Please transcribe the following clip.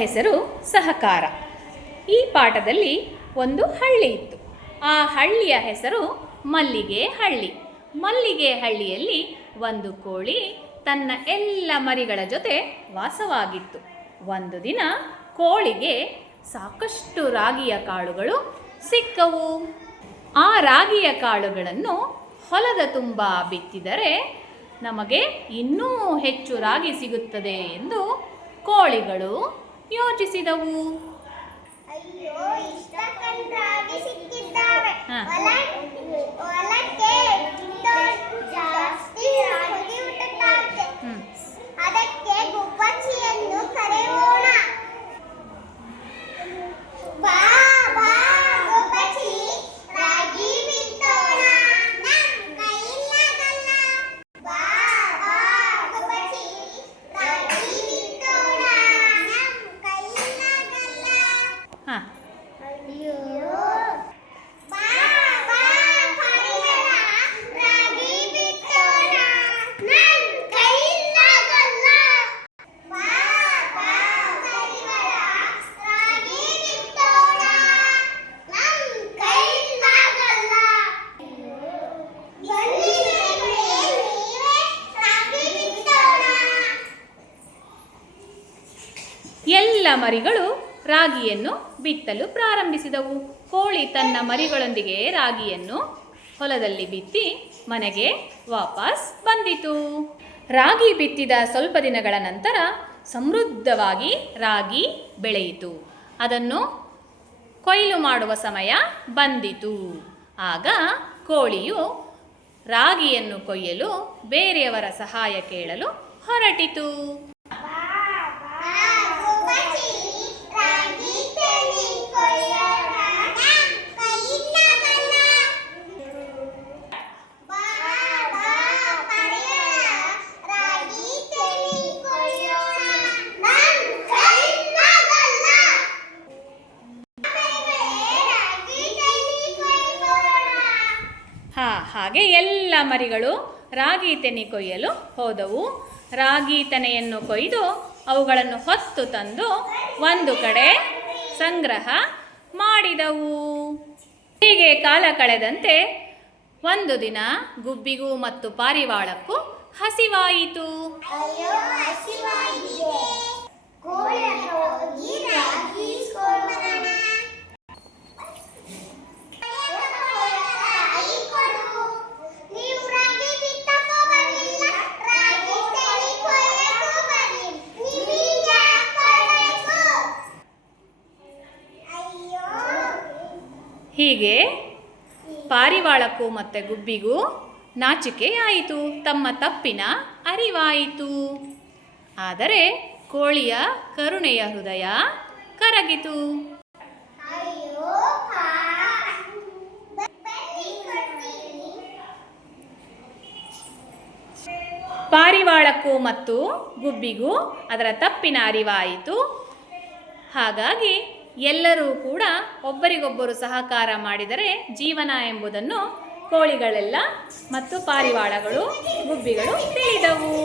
ಹೆಸರು ಸಹಕಾರ. ಈ ಪಾಠದಲ್ಲಿ ಒಂದು ಹಳ್ಳಿ ಇತ್ತು. ಆ ಹಳ್ಳಿಯ ಹೆಸರು ಮಲ್ಲಿಗೆ ಹಳ್ಳಿ. ಮಲ್ಲಿಗೆ ಹಳ್ಳಿಯಲ್ಲಿ ಒಂದು ಕೋಳಿ ತನ್ನ ಎಲ್ಲ ಮರಿಗಳ ಜೊತೆ ವಾಸವಾಗಿತ್ತು. ಒಂದು ದಿನ ಕೋಳಿಗೆ ಸಾಕಷ್ಟು ರಾಗಿಯ ಕಾಳುಗಳು ಸಿಕ್ಕವು. ಆ ರಾಗಿಯ ಕಾಳುಗಳನ್ನು ಹೊಲದ ತುಂಬ ಬಿತ್ತಿದರೆ ನಮಗೆ ಇನ್ನೂ ಹೆಚ್ಚು ರಾಗಿ ಸಿಗುತ್ತದೆ ಎಂದು ಕೋಳಿಗಳು ಯೋಚಿಸಿದವು. ಅಯ್ಯೋ, ಇಷ್ಟಕ್ಕೊಂದು ರಾಗಿ ಸಿಕ್ಕಿದ್ದಾವೆ. ಹೊಲಕ್ಕೆ ಜಾಸ್ತಿ ರಾಗಿ ಊಟಕ್ಕಾಗುತ್ತೆ. ಅದಕ್ಕೆ ಗುಬ್ಬಚ್ಚಿಯನ್ನು ಕರೆಯೋಣ. ಬಾ ಬಾ ಗುಬ್ಬಚ್ಚಿ, ರಾಗಿ ಬಿತ್ತೋಣ. ನಮ್ ಕೈಲಾಗಲ್ಲ. ಬಾ ಬಾ ಗುಬ್ಬಚ್ಚಿ, ರಾಗಿ ಬಿತ್ತೋಣ. ನಮ್ ಕೈಲಾಗಲ್ಲ. ಅಯ್ಯೋ, ಬಾ ಬಾ ಪರಿವಾರ, ರಾಗಿ ಬಿತ್ತೋಣ. ನಮ್ ಕೈಲಾಗಲ್ಲ. ಬಾ ಬಾ ಪರಿವಾರ, ರಾಗಿ ಬಿತ್ತೋಣ. ನಮ್ ಕೈಲಾಗಲ್ಲ. ಬನ್ನಿ ಮಕ್ಕಳೇ, ನೀವೇ ರಾಗಿ ಬಿತ್ತೋಣ. ಎಲ್ಲ ಮರಿಗಳು ರಾಗಿಯನ್ನು ಬಿತ್ತಲು ಪ್ರಾರಂಭಿಸಿದವು. ಕೋಳಿ ತನ್ನ ಮರಿಗಳೊಂದಿಗೆ ರಾಗಿಯನ್ನು ಹೊಲದಲ್ಲಿ ಬಿತ್ತಿ ಮನೆಗೆ ವಾಪಸ್ ಬಂದಿತು. ರಾಗಿ ಬಿತ್ತಿದ ಸ್ವಲ್ಪ ದಿನಗಳ ನಂತರ ಸಮೃದ್ಧವಾಗಿ ರಾಗಿ ಬೆಳೆಯಿತು. ಅದನ್ನು ಕೊಯ್ಲು ಮಾಡುವ ಸಮಯ ಬಂದಿತು. ಆಗ ಕೋಳಿಯು ರಾಗಿಯನ್ನು ಕೊಯ್ಯಲು ಬೇರೆಯವರ ಸಹಾಯ ಕೇಳಲು ಹೊರಟಿತು. ಹಾಗೆ ಎಲ್ಲ ಮರಿಗಳು ರಾಗಿ ತೆನೆ ಕೊಯ್ಯಲು ಹೋದವು. ರಾಗಿ ತೆನೆಯನ್ನು ಕೊಯ್ದು ಅವುಗಳನ್ನು ಹೊತ್ತು ತಂದು ಒಂದು ಕಡೆ ಸಂಗ್ರಹ ಮಾಡಿದವು. ಹೀಗೆ ಕಾಲ ಕಳೆದಂತೆ ಒಂದು ದಿನ ಗುಬ್ಬಿಗೂ ಮತ್ತು ಪಾರಿವಾಳಕ್ಕೂ ಹಸಿವಾಯಿತು. ಅಯ್ಯೋ, ಹಸಿವಾಗಿದೆ. ಕೋಳಿ ಹತ್ರ ಹೋಗಿ ರಾಗಿ ಇಸ್ಕೊಂಡ್ಬರೋಣ. ನೀವು ರಾಗಿ ಬಿತ್ತಕ್ಕೂ ಬರ್ಲಿಲ್ಲ, ರಾಗಿ ತೆನೆ ಕೊಯ್ಯಕ್ಕೂ ಬರ್ಲಿಲ್ಲ. ನಿಮಗೆ ಯಾಕೆ ಕೊಡ್ಬೇಕು? ಅಯ್ಯೋ. ಹೀಗೆ ಪಾರಿವಾಳಕ್ಕೂ ಮತ್ತು ಗುಬ್ಬಿಗೂ ನಾಚಿಕೆಯಾಯಿತು. ತಮ್ಮ ತಪ್ಪಿನ ಅರಿವಾಯಿತು. ಆದರೆ ಕೋಳಿಯ ಕರುಣೆಯ ಹೃದಯ ಕರಗಿತು. ಅಯ್ಯೋ, ಬನ್ನಿ ಕೊಡ್ತೀನಿ. ಪಾರಿವಾಳಕ್ಕೂ ಮತ್ತು ಗುಬ್ಬಿಗೂ ಅದರ ತಪ್ಪಿನ ಅರಿವಾಯಿತು. ಹಾಗಾಗಿ ಎಲ್ಲರೂ ಕೂಡ ಒಬ್ಬರಿಗೊಬ್ಬರು ಸಹಕಾರ ಮಾಡಿದರೆ ಜೀವನ ಎಂಬುದನ್ನು ಕೋಳಿಗಳೆಲ್ಲ ಮತ್ತು ಪಾರಿವಾಳಗಳು, ಗುಬ್ಬಿಗಳು ತಿಳಿದವು.